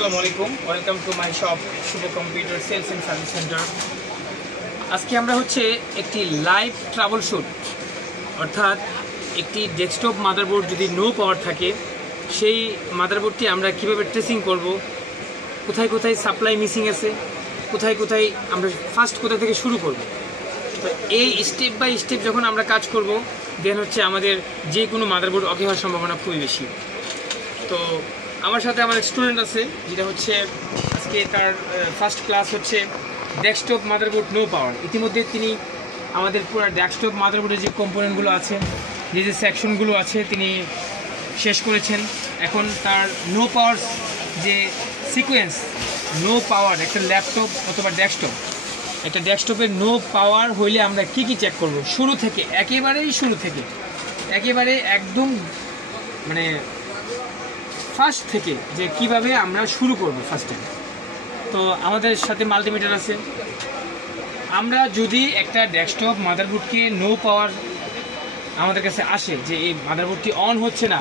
আসসালামু আলাইকুম, welcome to my shop Shubho computer sales and service centre. আজকে আমরা হচ্ছে একটি লাইভ ট্রাবল শুট, অর্থাৎ একটি ডেস্কটপ মাদারবোর্ড যদি নো পাওয়ার থাকে সেই মাদারবোর্ডটি আমরা কিভাবে ট্রেসিং করব, কোথায় কোথায় সাপ্লাই মিসিং আছে, কোথায় কোথায় আমরা ফার্স্ট কোথা থেকে শুরু করব। তো এই স্টেপ বাই স্টেপ যখন আমরা কাজ করব দেন হচ্ছে আমাদের যে কোনো মাদারবোর্ড অকে হওয়ার সম্ভাবনা খুবই বেশি। তো আমার সাথে আমার স্টুডেন্ট আছে, যেটা হচ্ছে আজকে তার ফার্স্ট ক্লাস হচ্ছে ডেস্কটপ মাদারবোর্ড নো পাওয়ার। ইতিমধ্যে তিনি আমাদের পুরো ডেস্কটপ মাদারবোর্ডের যে কম্পোনেন্টগুলো আছে, যে যে সেকশনগুলো আছে তিনি শেষ করেছেন। এখন তার নো পাওয়ার যে সিকোয়েন্স, নো পাওয়ার একটা ল্যাপটপ অথবা ডেস্কটপ, একটা ডেস্কটপের নো পাওয়ার হইলে আমরা কি কি চেক করব শুরু থেকে, একেবারেই শুরু থেকে, একেবারে একদম মানে ফার্স্ট থেকে যে কিভাবে আমরা শুরু করব ফার্স্টে। তো আমাদের সাথে মাল্টিমিটার আছে। আমরা যদি একটা ডেস্কটপ মাদারবোর্ডকে নো পাওয়ার আমাদের কাছে আসে যে এই মাদারবোর্ডটি অন হচ্ছে না,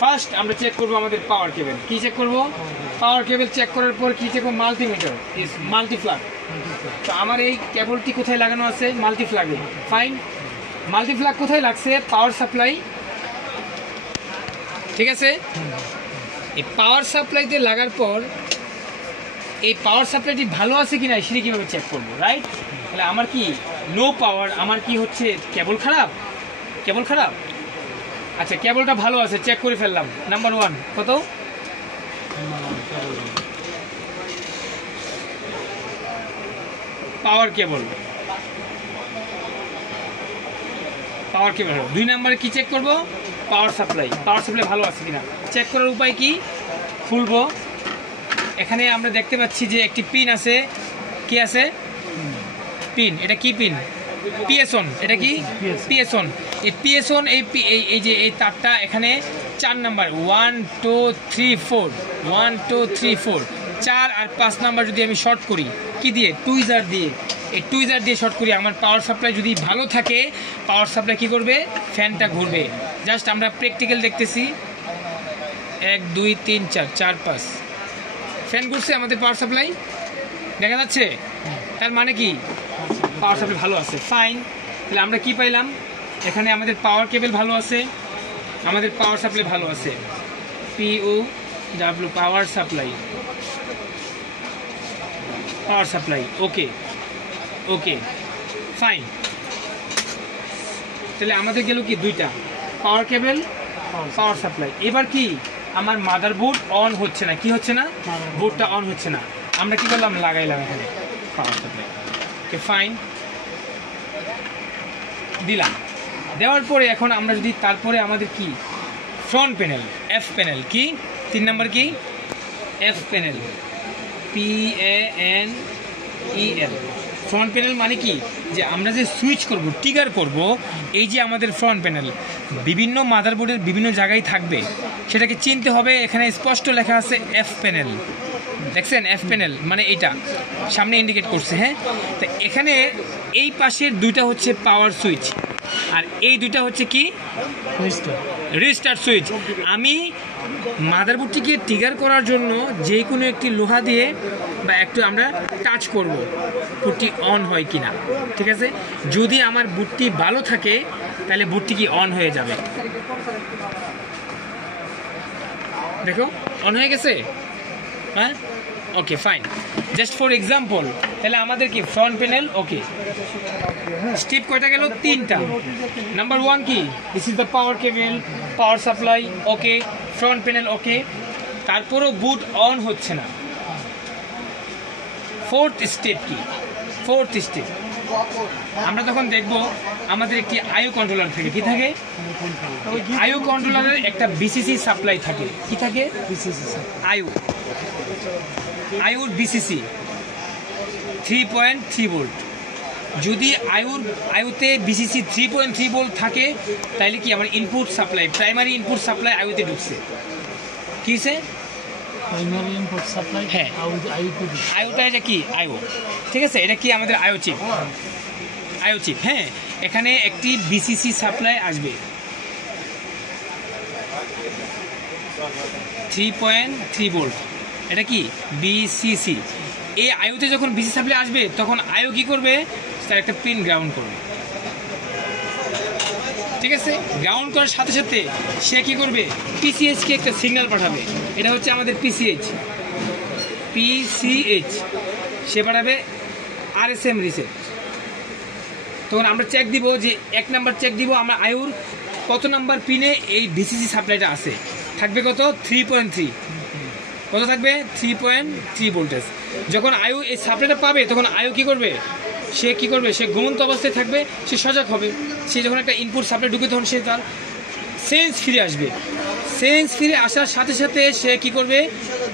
ফার্স্ট আমরা চেক করব আমাদের পাওয়ার কেবল। কি চেক করব? পাওয়ার কেবল চেক করার পর কি চেক করব? Multimeter is multiplug. তো আমার এই কেবলটি কোথায় লাগানো আছে? মাল্টিপ্লাগে। ফাইন, মাল্টিপ্লাগ কোথায় লাগছে? পাওয়ার সাপ্লাই, ঠিক আছে। এই পাওয়ার সাপ্লাইতে লাগার পর এই পাওয়ার সাপ্লাইটি ভালো আছে কিনা সেটা কীভাবে চেক করবো, রাইট? তাহলে আমার কি নো পাওয়ার, আমার কি হচ্ছে কেবল খারাপ? কেবল খারাপ, আচ্ছা কেবলটা ভালো আছে, চেক করে ফেললাম। নাম্বার ওয়ান কত? পাওয়ার কেবল, পাওয়ার কেবল। 2 নম্বরে কি চেক করব? পাওয়ার সাপ্লাই, পাওয়ার সাপ্লাই ভালো আছে কিনা। চেক করার উপায় কি? খুলবো, এখানে আমরা দেখতে পাচ্ছি যে একটি পিন আছে। কি আছে? পিন। এটা কি পিন? পিএসওন। এটা কি? পিএসওন। এই পিএসওন, এই যে এই তারটা এখানে 4 নাম্বার, 1 2 3 4, 1 2 3 4, 4 আর 5 নাম্বার যদি আমি শর্ট করি কি দিয়ে? টুইজার দিয়ে। এই টুইজার দিয়ে শর্ট করি। আমার পাওয়ার সাপ্লাই যদি ভালো থাকে, পাওয়ার সাপ্লাই কি করবে? ফ্যানটা ঘুরবে। জাস্ট আমরা প্র্যাকটিক্যাল দেখতেছি। 1 2 3 4, 4 5 ফ্যান ঘুরছে, আমাদের পাওয়ার সাপ্লাই দেখা যাচ্ছে। তার মানে কি পাওয়ার সাপ্লাই ভালো আছে। ফাইন, তাহলে আমরা কি পাইলাম? এখানে আমাদের পাওয়ার কেবল ভালো আছে, আমাদের পাওয়ার সাপ্লাই ভালো আছে। POW power supply, power supply okay okay fine. তাহলে আমাদের গেল কি? 2টা, পাওয়ার কেবল, পাওয়ার সাপ্লাই। এবার কি আমার মাদারবোর্ড অন হচ্ছে না। কি হচ্ছে না? বোর্ডটা অন হচ্ছে না। আমরা কি করলাম? লাগাইলাম এখানে পাওয়ার সাপ্লাই। ওকে ফাইন, দিলাম। দেওয়ার পরে এখন আমরা যদি তারপরে আমাদের কি ফ্রন্ট প্যানেল, এফ প্যানেল, কি 3 নাম্বার কি? F panel, PANEL। Front panel মানে কি? যে আমরা যে সুইচ করব, ট্রিগার করব, এই যে আমাদের ফ্রন্ট প্যানেল বিভিন্ন মাদারবোর্ডের বিভিন্ন জায়গায় থাকবে, সেটাকে চিনতে হবে। এখানে স্পষ্ট লেখা আছে এফ প্যানেল, দেখছেন? এফ প্যানেল মানে এটা সামনে ইন্ডিকেট করছে। হ্যাঁ, তো এখানে এই পাশের 2টা হচ্ছে পাওয়ার সুইচ, আর এই 2টা হচ্ছে কি? Restart switch. আমি মাদারবোর্ডটিকে ট্রিগার করার জন্য যে কোনো একটি লোহা দিয়ে বা একটু আমরা টাচ করব বুটটি অন হয় কিনা, ঠিক আছে। যদি আমার বুটটি ভালো থাকে তাহলে বুটটি কি অন হয়ে যাবে। দেখো অন হয়ে গেছে। হ্যাঁ, okay fine. Just for example, তাহলে আমাদের কি ফ্রন্ট প্যানেল ওকে। স্টেপ কয়টা গেল? 3টা। নাম্বার 1 কি? This is the power cable, power supply okay, front panel ওকে। তারপরও বুট অন হচ্ছে না। 4th স্টেপ কি? 4th স্টেপ আমরা তখন দেখব আমাদের একটি আইও কন্ট্রোলার থাকে। কি থাকে? আইও কন্ট্রোলারের একটা বিসিসি সাপ্লাই থাকে। কি থাকে? আইওর বিসিসি 3.3 ভোল্ট। যদি আইওতে বিসিসি 3.3 ভোল্ট থাকে তাহলে কি আমার input supply, primary input supply আইওতে ঢুকছে। কি হয়েছে? Primary input supply. হ্যাঁ, আইওটা এটা কি? আইও, ঠিক আছে। এটা কি? আমাদের আইও চিপ, আইও চিপ। হ্যাঁ, এখানে একটি বিসিসি সাপ্লাই আসবে 3.3 ভোল্ট। এটা কি বিসিসি। এই আইওতে যখন বিসি সাপ্লাই আসবে তখন আইও কি করবে, তার একটা পিন গ্রাউন্ড করবে, ঠিক আছে। গ্রাউন্ড করার সাথে সাথে সে কি করবে, পিসিএইচকে একটা সিগন্যাল পাঠাবে। এটা হচ্ছে আমাদের পিসিএইচ, সে পাঠাবে আরএসএম রিসেট। তখন আমরা চেক দিব যে 1 নাম্বার চেক দিব আমরা আয়ুর কত নাম্বার পিনে এই ডিসিসি সাপ্লাইটা আছে, থাকবে কত 3.3, কত থাকবে 3.3 ভোল্টেজ। যখন আয়ু এই সাপ্লাইটা পাবে তখন আয়ু কি করবে, সে ঘুমন্ত অবস্থায় থাকবে, সে সজাগ হবে। সে যখন একটা ইনপুট সাপ্লাই ঢুকে তখন সে তার সেন্স ফিরে আসবে। সেন্স ফিরে আসার সাথে সাথে সে কি করবে,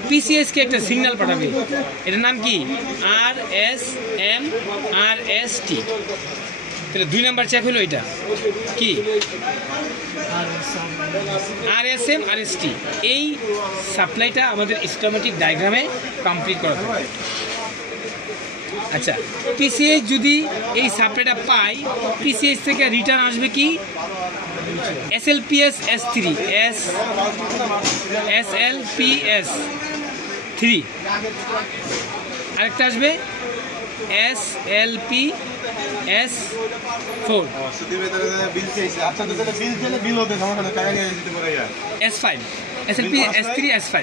পিসিএসকে একটা সিগন্যাল পাঠাবে। এটার নাম কি RST। তাহলে 2 নাম্বার চেক হলো এটা কি RSM RST। এই সাপ্লাইটা আমাদের স্কিমেটিক ডায়াগ্রামে কমপ্লিট করা হবে। আচ্ছা, পিসিএইচ যদি এই সাপ্লাইটা পায়, পিসিএইচ থেকে রিটার্ন আসবে কি SLPS S3, আরেকটা আসবে SLPS4, S5, SLP S3 S5।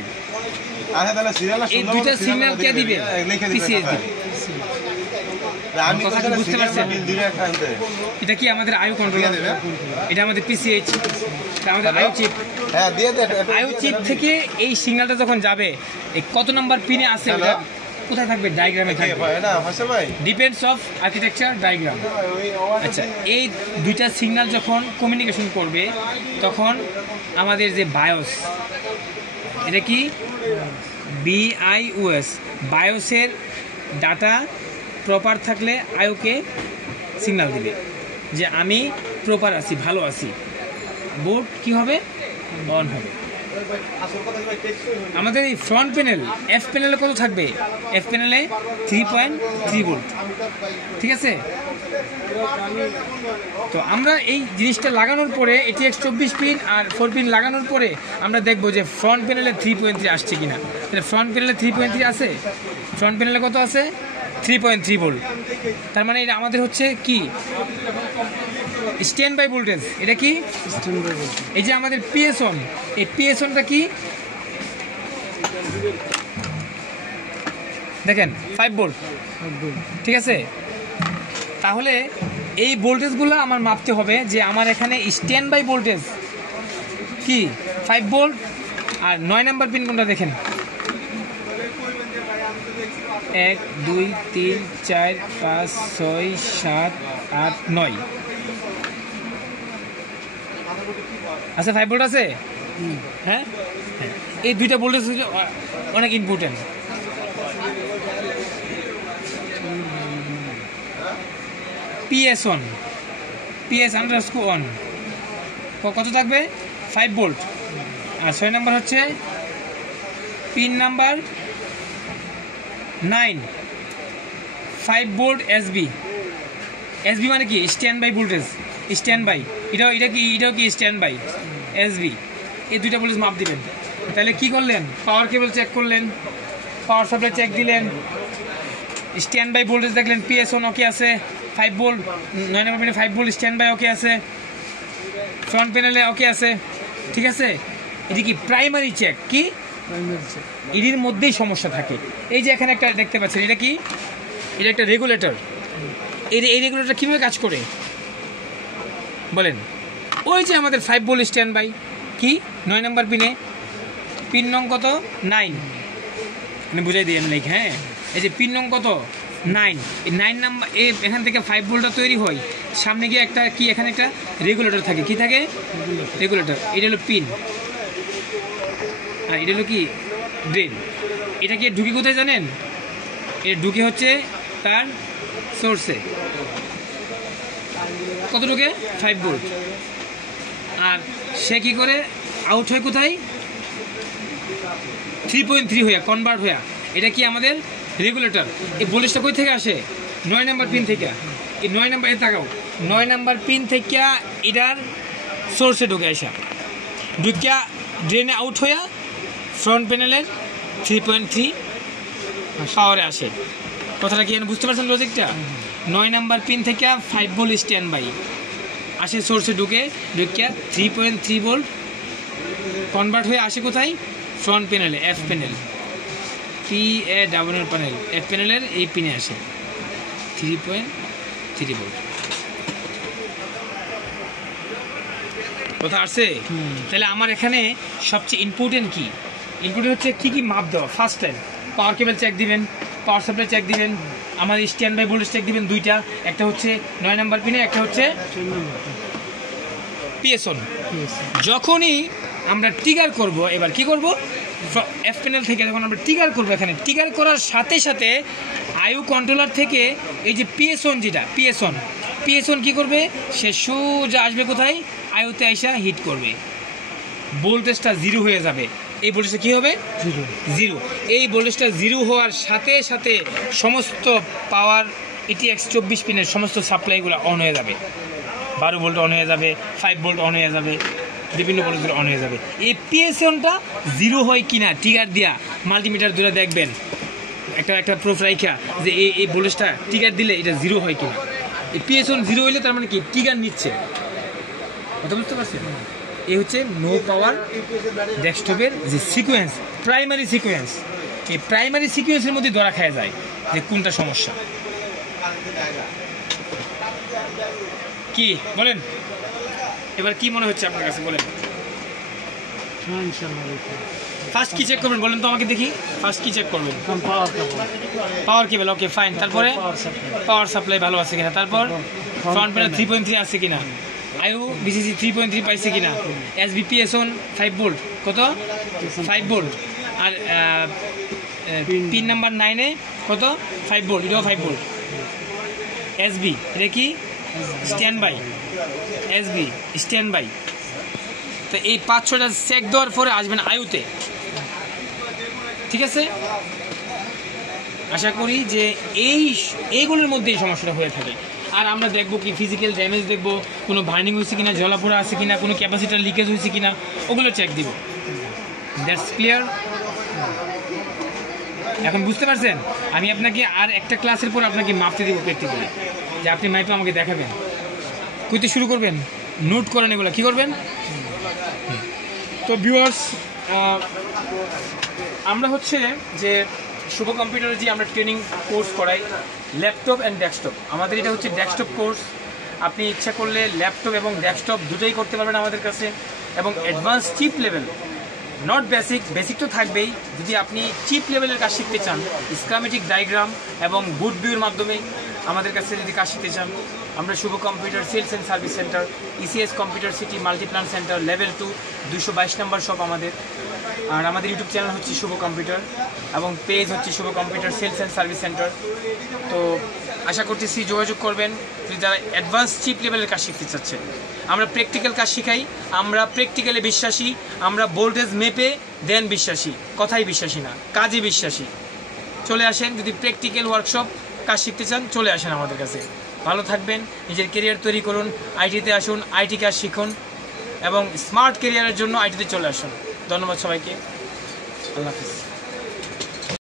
এই দুইটা সিগন্যাল কে দিবে, পিসিএইচ দিবে। কথা বুঝতে পারছেন? এটা কি আমাদের আয়ু কন্ট্রোলার, এটা আমাদের পিসিএইচ, আমাদের আয়ু চিপ। আয়ু চিপ থেকে এই সিগন্যালটা যখন যাবে, এই কত নাম্বার পিনে আছে ওটা কোথায় থাকবে, ডায়াগ্রামে থাকবে, ডিপেন্ডস অফ আর্কিটেকচার ডায়াগ্রাম। আচ্ছা, এই দুইটা সিগন্যাল যখন কমিউনিকেশন করবে তখন আমাদের যে বায়োস, এটা কি BIOS, বায়োসের ডাটা প্রপার থাকলে আয়োকে সিগন্যাল দিবে যে আমি প্রপার আছি, ভালো আছি, বোর্ড কি হবে, অন হবে। আমাদের এই ফ্রন্ট প্যানেল এফ প্যানেলে কত থাকবে, এফ প্যানেলে 3.3 ভোল্ট, ঠিক আছে। তো আমরা এই জিনিসটা লাগানোর পরে ATX 24 পিন আর 4 পিন লাগানোর পরে আমরা দেখবো যে ফ্রন্ট প্যানেলে 3.3 আসছে কিনা। তাহলে ফ্রন্ট প্যানেলে 3.3 আছে, ফ্রন্ট প্যানেলে কত আছে 3.3 ভোল্ট। তার মানে এটা আমাদের হচ্ছে কি স্ট্যান্ড বাই ভোল্টেজ। এটা কি এই যে আমাদের PS1, এই PS1টা কি দেখেন 5 ভোল্ট, ঠিক আছে। তাহলে এই ভোল্টেজগুলো আমার মাপতে হবে যে আমার এখানে স্ট্যান্ড বাই ভোল্টেজ কি 5 ভোল্ট, আর 9 নাম্বার পিন কোনটা দেখেন, 1 2 3 4 5 6 7 8 9 আচ্ছা 5 ভোল্ট আছে। হ্যাঁ, এই দুইটা ভোল্টেজ অনেক ইম্পর্টেন্ট। PS1 PS_1 কত থাকবে 5 ভোল্ট, আর 6 নাম্বার হচ্ছে পিন নাম্বার 9 5 ভোল্ট SB মানে কি standby voltage, standby, এটাও কি স্ট্যান্ড বাই SB। এই দুইটা ভোল্টেজ মাপ দিবেন। তাহলে কি করলেন, পাওয়ার কেবল চেক করলেন, পাওয়ার সাপ্লাই চেক দিলেন, স্ট্যান্ড বাই ভোল্টেজ দেখলেন PS1 ওকে আছে, 5 ভোল্ট 9 নাম্বার পিনে 5 ভোল্ট স্ট্যান্ড বাই ওকে আছে, ফ্রন্ট প্যানেলে ওকে আছে, ঠিক আছে। এটি কি প্রাইমারি চেক, কি এর মধ্যেই সমস্যা থাকে। এই যে এখানে একটা দেখতে পাচ্ছেন, এটা কি, এটা একটা রেগুলেটর। এই রেগুলেটর কীভাবে কাজ করে বলেন, ওই যে আমাদের 5 ভোল্ট স্ট্যান্ড বাই কি 9 নাম্বার পিনে, পিন নং কত 9, মানে বুঝাই দিই আমি লাইক, হ্যাঁ এই যে পিন নং কত 9, এই 9 নাম্বার এখান থেকে 5 ভোল্টটা তৈরি হয়, সামনে গিয়ে একটা কি এখানে একটা রেগুলেটর থাকে, কি থাকে রেগুলেটর। এটা হলো পিন, আর এটা হলো কি ড্রেন। এটা কি ঢুকে কোথায় জানেন, এটা ঢুকে হচ্ছে তার সোর্সে, কত ঢুকে 5 ভোল্ট, আর সে কি করে আউট হয় কোথায় 3.3 হইয়া কনভার্ট হইয়া। এটা কি আমাদের রেগুলেটর। এই ভোল্টেজটা কই থেকে আসে 9 নাম্বার পিন থেকে, এই 9 নাম্বার তাকাও 9 নাম্বার পিন থেকে এটার সোর্সে ঢুকে আসা, ঢুকিয়া ড্রেনে আউট হইয়া ফ্রন্ট প্যানেলের 3.3 পাওয়ারে আসে। কথাটা কি বুঝতে পারছেন লজিকটা? 9 নাম্বার পিন থেকে 5 ভোল্ট স্ট্যান্ড বাই আসে সোর্সে ঢুকে 3.3 ভোল্ট কনভার্ট হয়ে আসে কোথায়? ফ্রন্ট প্যানেলে, F panel, PA panel, F প্যানেলের এই পিনে আসে 3.3 ভোল্ট। কথা আসছে? তাহলে আমার এখানে সবচেয়ে ইম্পর্টেন্ট কি? ইম্পর্টেন্ট হচ্ছে কী কী মাপ দেওয়া। ফার্স্ট টাইম পাওয়ার কেবল চেক দিবেন, পাওয়ার সাপ্লাই চেক দিবেন, আমার স্ট্যান্ড বাই ভোল্টেজ চেক দিবেন দুইটা, একটা হচ্ছে 9 নাম্বার পিনে, একটা হচ্ছে পিএসওন। যখনই আমরা ট্রিগার করব, এবার কি করব? এফ প্যানেল থেকে যখন আমরা ট্রিগার করবো, এখানে ট্রিগার করার সাথে সাথে আইউ কন্ট্রোলার থেকে এই যে পিএসওন, যেটা পিএসওন কি করবে? সে সোজা আসবে কোথায়? আইউতে আইসা হিট করবে, ভোল্টেজটা 0 হয়ে যাবে। এই ভোল্টেজটা কী হবে? 0। এই ভোল্টেজটা 0 হওয়ার সাথে সাথে সমস্ত পাওয়ার ETX 24 পিনের সমস্ত সাপ্লাইগুলো অন হয়ে যাবে। 12 ভোল্ট অন হয়ে যাবে, 5 ভোল্ট অন হয়ে যাবে, বিভিন্ন ভোল্টেজগুলো অন হয়ে যাবে। এই পিএসওনটা 0 হয় কিনা ট্রিগার দিয়া মাল্টিমিটার দূরে দেখবেন, একটা প্রুফ রাইখা যে এই ভোল্টেজটা ট্রিগার দিলে এটা 0 হয় কিনা। এই পিএসওন 0 হইলে তার মানে কি? ট্রিগার নিচ্ছে। কথা বুঝতে পারছেন? এই হচ্ছে নো পাওয়ার ডেস্কটপের যে সিকোয়েন্স, প্রাইমারি সিকোয়েন্স। এই প্রাইমারি সিকোয়েন্সের মধ্যে ধরা খাওয়া যায় যে কোনটা সমস্যা। কি বলেন? এবার কি মনে হচ্ছে আপনার কাছে বলেন? ফার্স্ট কি চেক করবেন বলেন তো আমাকে দেখি। ফার্স্ট কি চেক করবেন? পাওয়ার কেবল, ওকে ফাইন। তারপরে পাওয়ার সাপ্লাই ভালো আছে কিনা, তারপর ফ্রন্ট প্যানেল 3.3 আছে কিনা, আইউ বিসিসি 3.3 পাইছে কিনা, এসবি পিএসওন 5 ভোল্ট, কত? 5 ভোল্ট। আর পিন নাম্বার 9-এ কত? 5 ভোল্ট, এটাও 5 ভোল্ট। এসবি এটা কি? Standby, SB standby. তো এই 5-6টা চেক দেওয়ার পরে আসবেন আইউতে। ঠিক আছে? আশা করি যে এইগুলোর মধ্যেই সমস্যাটা হয়ে থাকে। আর আমরা দেখবো কি ফিজিক্যাল ড্যামেজ দেখবো, কোনো বার্নিং হয়েছে কিনা, জলাপোড়া আছে কিনা, কোনো ক্যাপাসিটার লিকেজ হয়েছে কিনা, ওগুলো চেক দিব। That's clear? এখন বুঝতে পারছেন? আমি আপনাকে আর একটা ক্লাসের পর আপনাকে মাপতে দেবো প্র্যাকটিক্যালি, যে আপনি মাইপে আমাকে দেখাবেন। কইতে শুরু করবেন, নোট করেন এগুলো, কী করবেন? তো ভিউয়ার্স, আমরা হচ্ছে যে শুভ কম্পিউটারে যে আমরা ট্রেনিং কোর্স করাই ল্যাপটপ অ্যান্ড ডেস্কটপ। আমাদের এটা হচ্ছে ডেস্কটপ কোর্স। আপনি ইচ্ছা করলে ল্যাপটপ এবং ডেস্কটপ দুটোই করতে পারবেন আমাদের কাছে, এবং advance chip level, not basic তো থাকবেই। যদি আপনি চিপ লেভেলের কাজ শিখতে চান, স্কিমেটিক ডায়াগ্রাম এবং বুট ভিউর মাধ্যমে আমাদের কাছে যদি কাজ শিখতে চান, আমরা Shuvo computer sales and service centre, ECS computer city, multiplan centre, level 2, 222 number shop আমাদের। আর আমাদের ইউটিউব চ্যানেল হচ্ছে শুভ কম্পিউটার, এবং পেজ হচ্ছে Shuvo computer sales and service centre. তো আশা করতেছি যোগাযোগ করবেন যদি যারা অ্যাডভান্স চিপ লেভেলের কাজ শিখতে চাচ্ছে। আমরা প্র্যাকটিক্যাল কাজ শিখাই, আমরা প্র্যাকটিক্যালে বিশ্বাসী, আমরা ভোল্টেজ মেপে দেন বিশ্বাসী, কথাই বিশ্বাসী না, কাজে বিশ্বাসী। চলে আসেন, যদি প্র্যাকটিক্যাল ওয়ার্কশপ কাজ শিখতে চান চলে আসেন আমাদের কাছে। ভালো থাকবেন, নিজের কেরিয়ার তৈরি করুন, আইটিতে আসুন, আইটি কাজ শিখুন, এবং স্মার্ট কেরিয়ারের জন্য আইটিতে চলে আসুন। ধন্যবাদ সবাইকে, আল্লাহ হাফিজ।